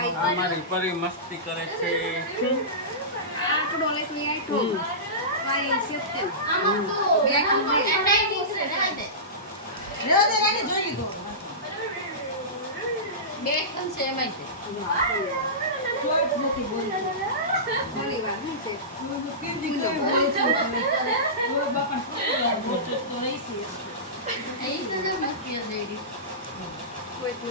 Item પરી મસ્તી કરે છે આંકડો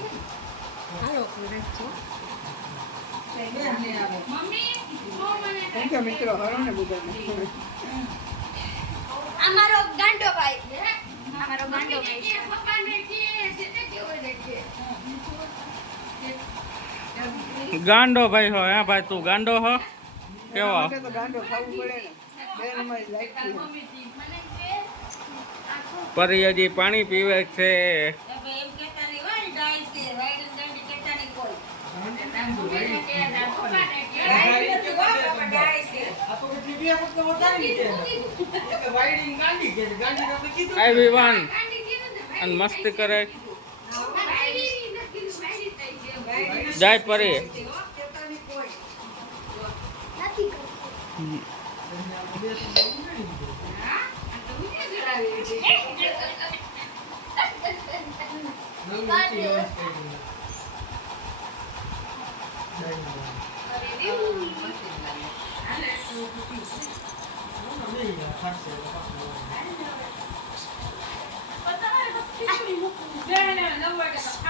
હાલો. મિત્રો હરો ને બધાને અમારો ગાંડો ભાઈ અમારો ગાંડો ભાઈ ગાંડો ભાઈ હો હે ભાઈ તું ગાંડો હો? કેવો? ગાંડો ખાવું પડે ને. બેન અમારી લાઈફ પરી હજી પાણી પીવે છે. આવી વાન અને મસ્તી કરે. જાય પરી. There, no, no, no, no, no, no, no,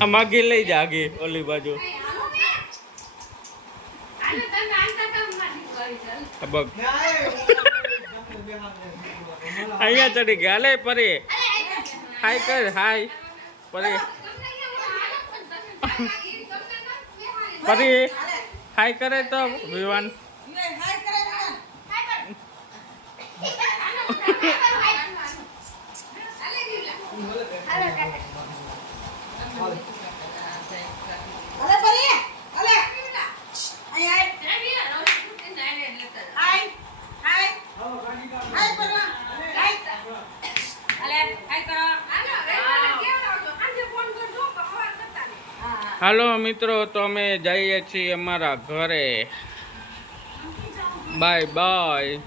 આમ આગે લઈ જા આગે ઓલી બાજુ. અહીંયા ચડી ગયા. લે પરી. હાય કર, હાય. પરી. પરી, હાય કરે તો, વિવાન. અલે પરી અલે અહીં આય હાય હાય હાય પરવા હાલો મિત્રો તો અમે જઈએ છીએ અમારા ઘરે. Bye bye